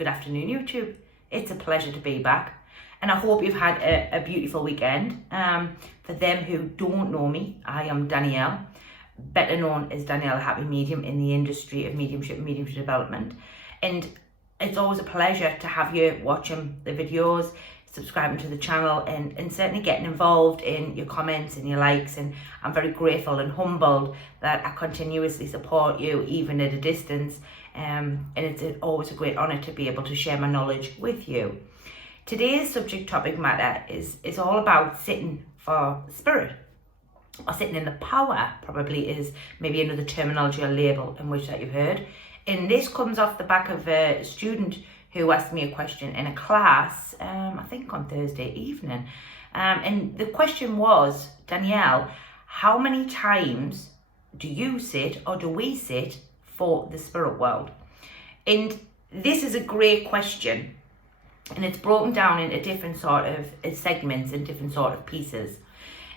good afternoon YouTube. It's a pleasure to be back, and I hope you've had a beautiful weekend. For them who don't know me, I am Danielle, better known as Danielle Happy Medium in the industry of mediumship and mediumship development. And it's always a pleasure to have you watching the videos, subscribing to the channel, and certainly getting involved in your comments and your likes. And I'm very grateful and humbled that I continuously support you even at a distance, and it's always a great honour to be able to share my knowledge with you. Today's subject topic matter is all about sitting for spirit, or sitting in the power, probably is maybe another terminology or label in which that you've heard. And this comes off the back of a student who asked me a question in a class, I think on Thursday evening. And the question was, Danielle, how many times do you sit, or do we sit, for the spirit world? And this is a great question, and it's broken down into different sort of segments and different sort of pieces.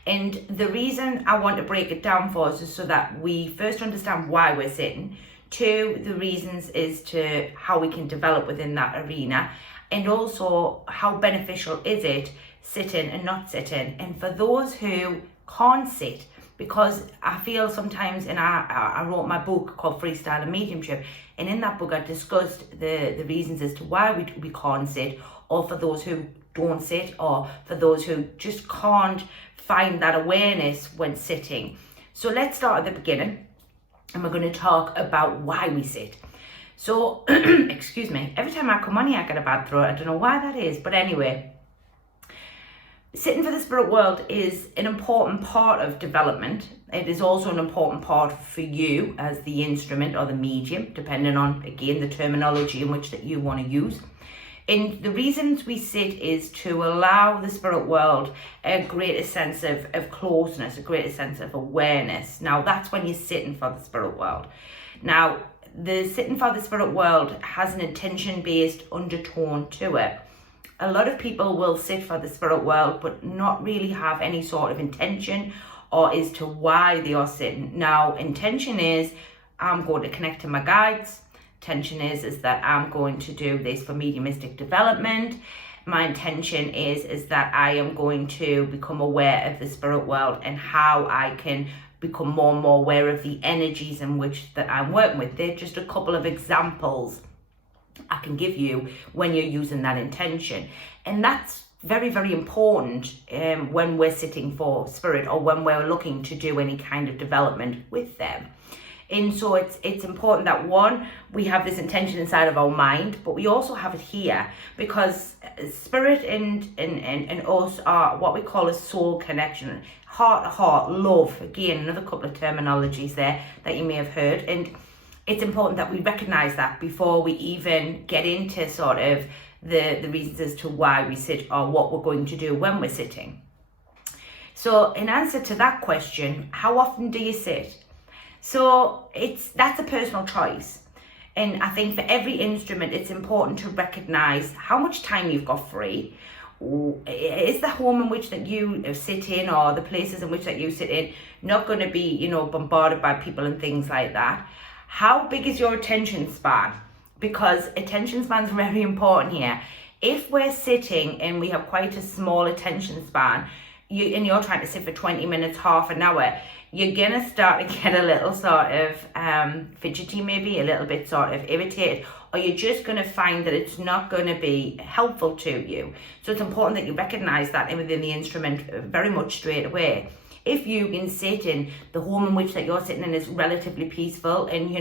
And the reason I want to break it down for us is so that we first understand why we're sitting. Two, the reasons as to how we can develop within that arena, and also how beneficial is it sitting and not sitting. And for those who can't sit, because I feel sometimes, and I wrote my book called Freestyle and Mediumship, and in that book I discussed the reasons as to why we can't sit, or for those who don't sit, or for those who just can't find that awareness when sitting. So let's start at the beginning. And we're going to talk about why we sit. So, excuse me, every time I come on here I get a bad throat. I don't know why that is. But anyway, sitting for the spirit world is an important part of development. It is also an important part for you as the instrument or the medium, depending on, again, the terminology in which that you want to use. And the reasons we sit is to allow the spirit world a greater sense of closeness, a greater sense of awareness. Now, that's when you're sitting for the spirit world. Now, the sitting for the spirit world has an intention-based undertone to it. A lot of people will sit for the spirit world, but not really have any sort of intention or as to why they are sitting. Now, intention is, I'm going to connect to my guides. Intention is that I'm going to do this for mediumistic development. My intention is that I am going to become aware of the spirit world and how I can become more and more aware of the energies in which that I'm working with. They're just a couple of examples I can give you when you're using that intention. And that's very, very important when we're sitting for spirit, or when we're looking to do any kind of development with them. And so it's important that, one, we have this intention inside of our mind, but we also have it here, because spirit and us are what we call a soul connection, heart to heart, love. Again, another couple of terminologies there that you may have heard. And it's important that we recognize that before we even get into sort of the reasons as to why we sit, or what we're going to do when we're sitting. So in answer to that question, how often do you sit? So that's a personal choice. And I think for every instrument, it's important to recognize how much time you've got free. Is the home in which that you sit in, or the places in which that you sit in, not going to be, bombarded by people and things like that? How big is your attention span? Because attention span is very important here. If we're sitting and we have quite a small attention span, you're trying to sit for 20 minutes, half an hour, you're going to start to get a little sort of fidgety, maybe a little bit sort of irritated, or you're just going to find that it's not going to be helpful to you. So it's important that you recognize that within the instrument very much straight away. If you can sit in the home in which that you're sitting in is relatively peaceful, and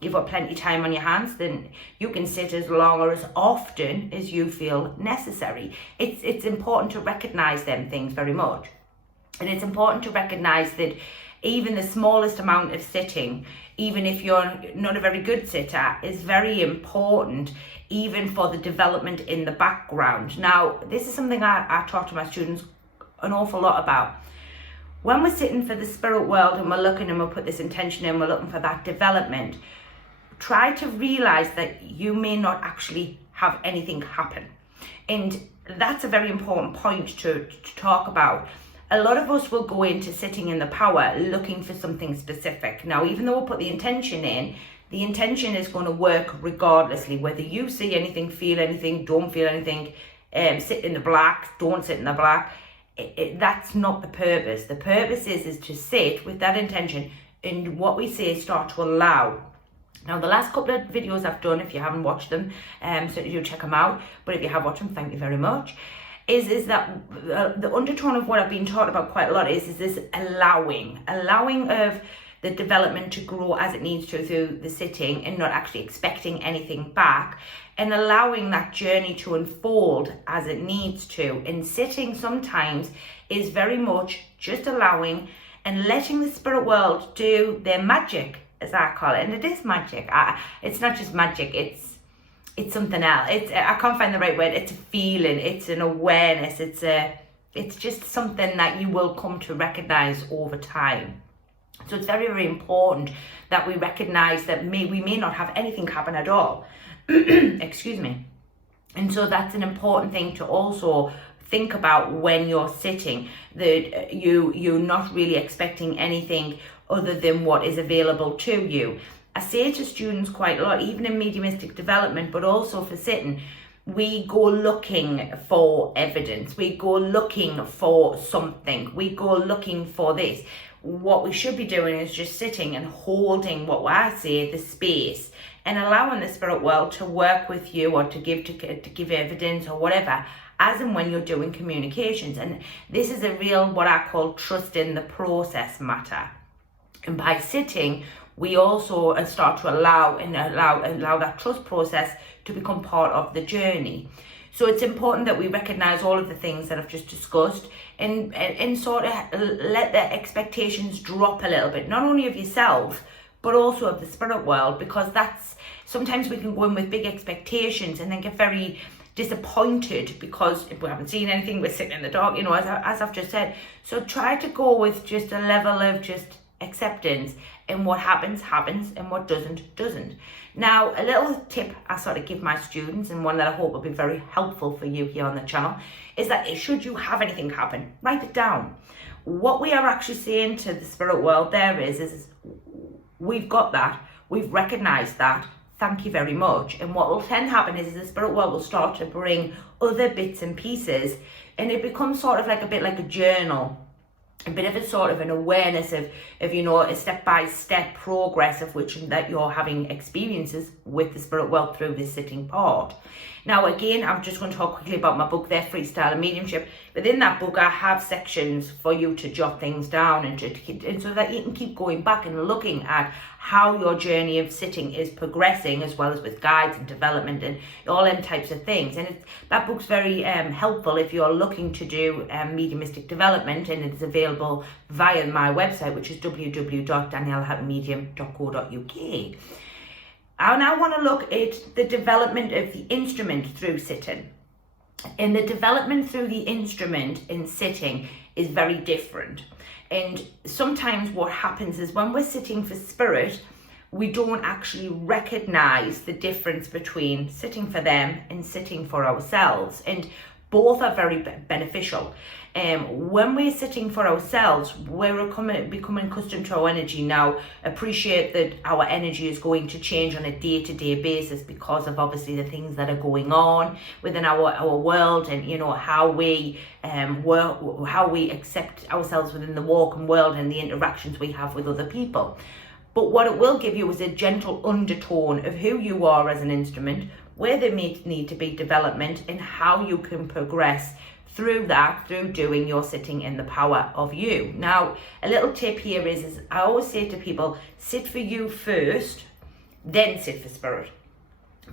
you've got plenty of time on your hands, then you can sit as long or as often as you feel necessary. It's important to recognize them things very much. And it's important to recognize that even the smallest amount of sitting, even if you're not a very good sitter, is very important, even for the development in the background. Now, this is something I talk to my students an awful lot about. When we're sitting for the spirit world and we're looking, and we'll put this intention in, we're looking for that development, try to realize that you may not actually have anything happen. And that's a very important point to talk about. a lot of us will go into sitting in the power looking for something specific. Now, even though we put the intention in, the intention is going to work regardlessly, whether you see anything, feel anything, don't feel anything, sit in the black, don't sit in the black. That's not the purpose. The purpose is to sit with that intention, and what we say is start to allow. Now, the last couple of videos I've done, if you haven't watched them, so you check them out. But if you have watched them, thank you very much. Is that the undertone of what I've been talking about quite a lot is this allowing of the development to grow as it needs to through the sitting, and not actually expecting anything back, and allowing that journey to unfold as it needs to. And sitting sometimes is very much just allowing and letting the spirit world do their magic, as I call it. And it is magic. It's not just magic, it's something else. I can't find the right word. It's a feeling, it's an awareness, it's just something that you will come to recognize over time. So it's very, very important that we recognize that we may not have anything happen at all. Excuse me. And so that's an important thing to also think about when you're sitting, that you're not really expecting anything other than what is available to you. I say to students quite a lot, even in mediumistic development, but also for sitting, we go looking for evidence, we go looking for something, we go looking for this. What we should be doing is just sitting and holding what I say, the space, and allowing the spirit world to work with you, or to give evidence or whatever, as and when you're doing communications. And this is a real, what I call, trust in the process matter. And by sitting, we also start to allow that trust process to become part of the journey. So it's important that we recognize all of the things that I've just discussed, and sort of let the expectations drop a little bit, not only of yourself, but also of the spirit world, because sometimes we can go in with big expectations and then get very disappointed because if we haven't seen anything, we're sitting in the dark, as I've just said. So try to go with just a level of just acceptance, and what happens, and what doesn't. Now, a little tip I sort of give my students, and one that I hope will be very helpful for you here on the channel, is that should you have anything happen, write it down. What we are actually saying to the spirit world there is we've got that, we've recognized that, thank you very much. And what will then happen is the spirit world will start to bring other bits and pieces, and it becomes sort of like a bit like a journal, a bit of a sort of an awareness of a step-by-step progress of which that you're having experiences with the spirit world through this sitting part. Now, again, I'm just going to talk quickly about my book there, Freestyle and Mediumship. Within that book, I have sections for you to jot things down, and so that you can keep going back and looking at how your journey of sitting is progressing, as well as with guides and development and all them types of things. And that book's very helpful if you're looking to do mediumistic development, and it's available via my website, which is www.daniellehatmedium.co.uk. And I want to look at the development of the instrument through sitting. And the development through the instrument in sitting is very different. And sometimes what happens is when we're sitting for spirit, we don't actually recognize the difference between sitting for them and sitting for ourselves. And both are very beneficial. When we're sitting for ourselves, we're becoming accustomed to our energy now. Appreciate that our energy is going to change on a day-to-day basis because of obviously the things that are going on within our world, and how we accept ourselves within the walk and world and the interactions we have with other people. But what it will give you is a gentle undertone of who you are as an instrument, where there may need to be development, and how you can progress through that, through doing your sitting in the power of you. Now, a little tip here is I always say to people, sit for you first, then sit for spirit.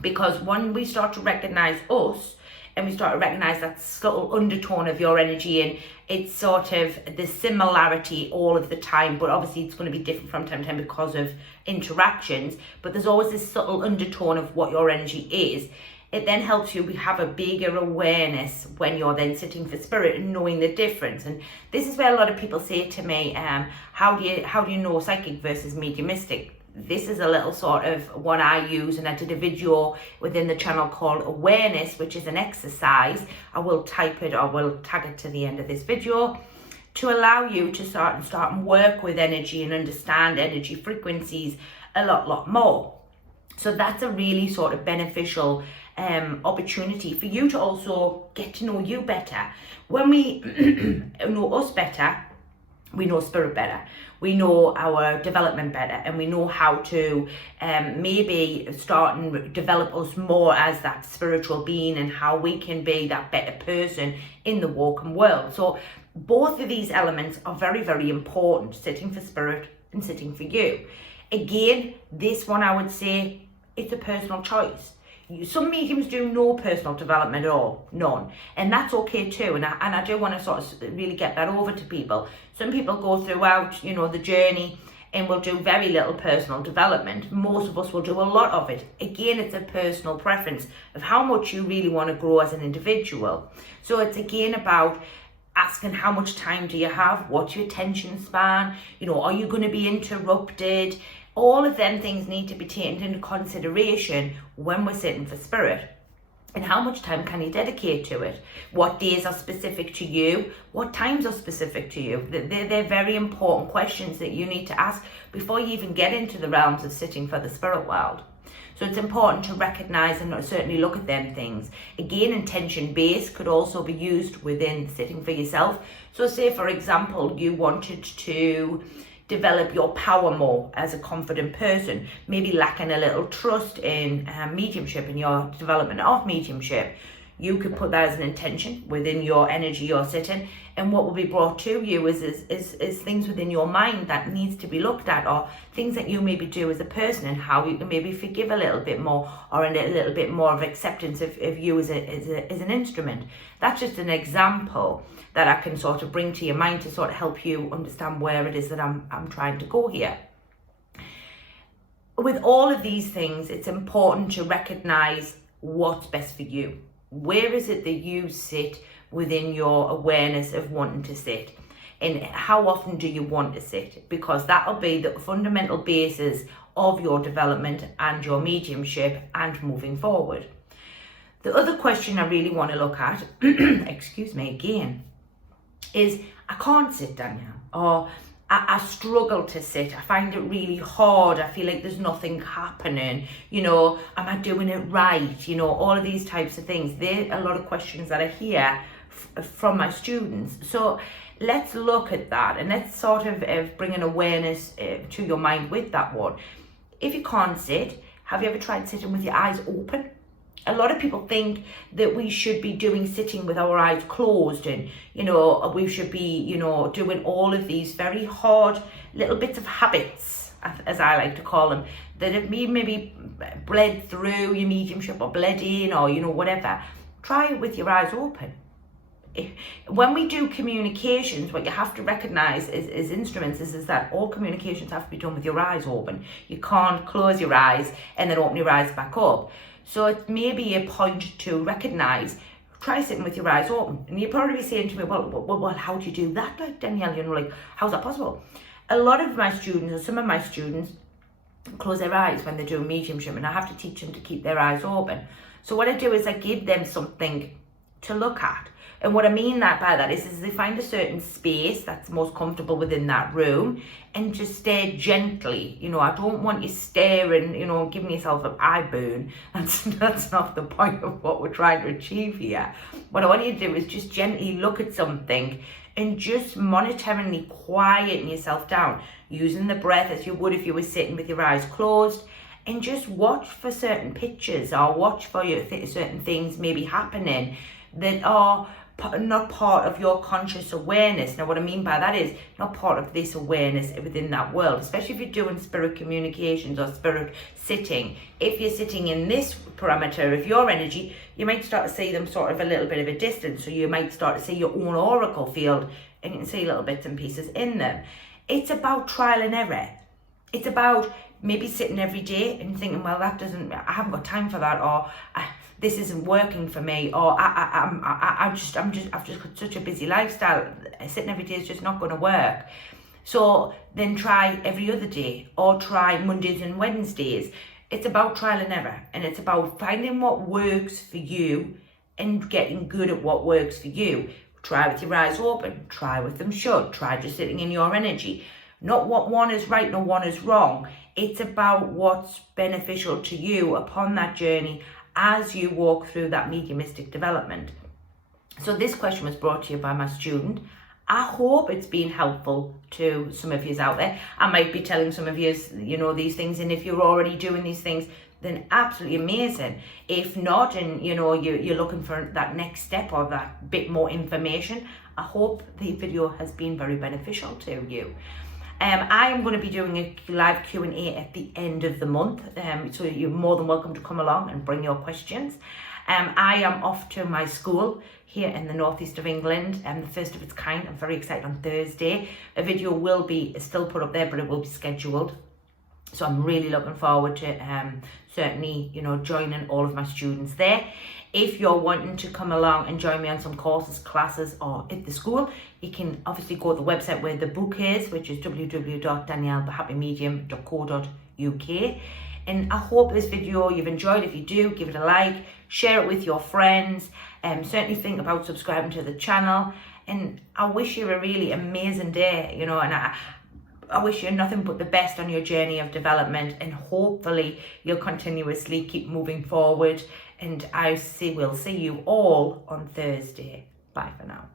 Because when we start to recognize us, and we start to recognize that subtle undertone of your energy, and it's sort of the similarity all of the time, but obviously it's going to be different from time to time because of interactions, but there's always this subtle undertone of what your energy is. It then helps you have a bigger awareness when you're then sitting for spirit and knowing the difference. And this is where a lot of people say to me, how do you know psychic versus mediumistic? This is a little sort of one I use, and I did a video within the channel called Awareness, which is an exercise. I will type it, or will tag it to the end of this video. to allow you to start and work with energy and understand energy frequencies a lot more. So that's a really sort of beneficial opportunity for you to also get to know you better. When we know us better, we know spirit better, we know our development better, and we know how to maybe start and develop us more as that spiritual being, and how we can be that better person in the walking world. So both of these elements are very important, sitting for spirit and sitting for you. Again, this one I would say it's a personal choice. Some mediums do no personal development at all, none, and that's okay too. And I do want to sort of really get that over to people. Some people go throughout, the journey and will do very little personal development. Most of us will do a lot of it. Again, it's a personal preference of how much you really want to grow as an individual. So it's again about asking how much time do you have, what's your attention span, are you going to be interrupted? All of them things need to be taken into consideration when we're sitting for spirit. And how much time can you dedicate to it? What days are specific to you? What times are specific to you? They're very important questions that you need to ask before you even get into the realms of sitting for the spirit world. So it's important to recognize and certainly look at them things. Again, intention based could also be used within sitting for yourself. So say, for example, you wanted to develop your power more as a confident person, maybe lacking a little trust in mediumship and your development of mediumship. You could put that as an intention within your energy you're sitting, and what will be brought to you is things within your mind that needs to be looked at, or things that you maybe do as a person, and how you can maybe forgive a little bit more, or a little bit more of acceptance of you as an instrument. That's just an example that I can sort of bring to your mind to sort of help you understand where it is that I'm trying to go here. With all of these things, it's important to recognize what's best for you. Where is it that you sit within your awareness of wanting to sit? And how often do you want to sit? Because that'll be the fundamental basis of your development and your mediumship and moving forward. The other question I really want to look at, excuse me again, is I can't sit, Danielle, or I struggle to sit. I find it really hard. I feel like there's nothing happening. Am I doing it right? All of these types of things. They're a lot of questions that I hear from my students. So let's look at that, and let's sort of bring an awareness to your mind with that one. If you can't sit, have you ever tried sitting with your eyes open? A lot of people think that we should be doing sitting with our eyes closed, and we should be doing all of these very hard little bits of habits, as I like to call them, that have maybe bled through your mediumship or bled in, or whatever. Try it with your eyes open. When we do communications, what you have to recognize is instruments is that all communications have to be done with your eyes open. You can't close your eyes and then open your eyes back up. So it may be a point to recognize, try sitting with your eyes open. And you'll probably be saying to me, well, how do you do that, like, Danielle? How's that possible? A lot of my students, or some of my students, close their eyes when they're doing mediumship, and I have to teach them to keep their eyes open. So what I do is I give them something to look at. And what I mean by that is they find a certain space that's most comfortable within that room, and just stare gently. I don't want you staring, giving yourself an eye burn. That's not the point of what we're trying to achieve here. What I want you to do is just gently look at something and just monetarily quieten yourself down, using the breath as you would if you were sitting with your eyes closed, and just watch for certain pictures, or watch for certain things maybe happening that are not part of your conscious awareness. Now what I mean by that is not part of this awareness within that world, especially if you're doing spirit communications or spirit sitting. If you're sitting in this parameter of your energy, you might start to see them sort of a little bit of a distance, so you might start to see your own oracle field, and you can see little bits and pieces in them. It's about trial and error. It's about maybe sitting every day and thinking, well, I haven't got time for that, or this isn't working for me, or I've just got such a busy lifestyle. Sitting every day is just not going to work. So then try every other day, or try Mondays and Wednesdays. It's about trial and error, and it's about finding what works for you and getting good at what works for you. Try with your eyes open, try with them shut, try just sitting in your energy. Not what one is right, no one is wrong. It's about what's beneficial to you upon that journey as you walk through that mediumistic development. So this question was brought to you by my student. I hope it's been helpful to some of you out there. I might be telling some of you, these things, and if you're already doing these things, then absolutely amazing. If not, and you're looking for that next step or that bit more information, I hope the video has been very beneficial to you. I am going to be doing a live Q&A at the end of the month, so you're more than welcome to come along and bring your questions. I am off to my school here in the northeast of England, the first of its kind. I'm very excited. On Thursday, a video will be still put up there, but it will be scheduled. So I'm really looking forward to certainly, joining all of my students there. If you're wanting to come along and join me on some courses, classes, or at the school, you can obviously go to the website where the book is, which is www.daniellethehappymedium.co.uk. And I hope this video you've enjoyed. If you do, give it a like, share it with your friends, certainly think about subscribing to the channel. And I wish you a really amazing day, and I wish you nothing but the best on your journey of development, and hopefully you'll continuously keep moving forward. And we'll see you all on Thursday. Bye for now.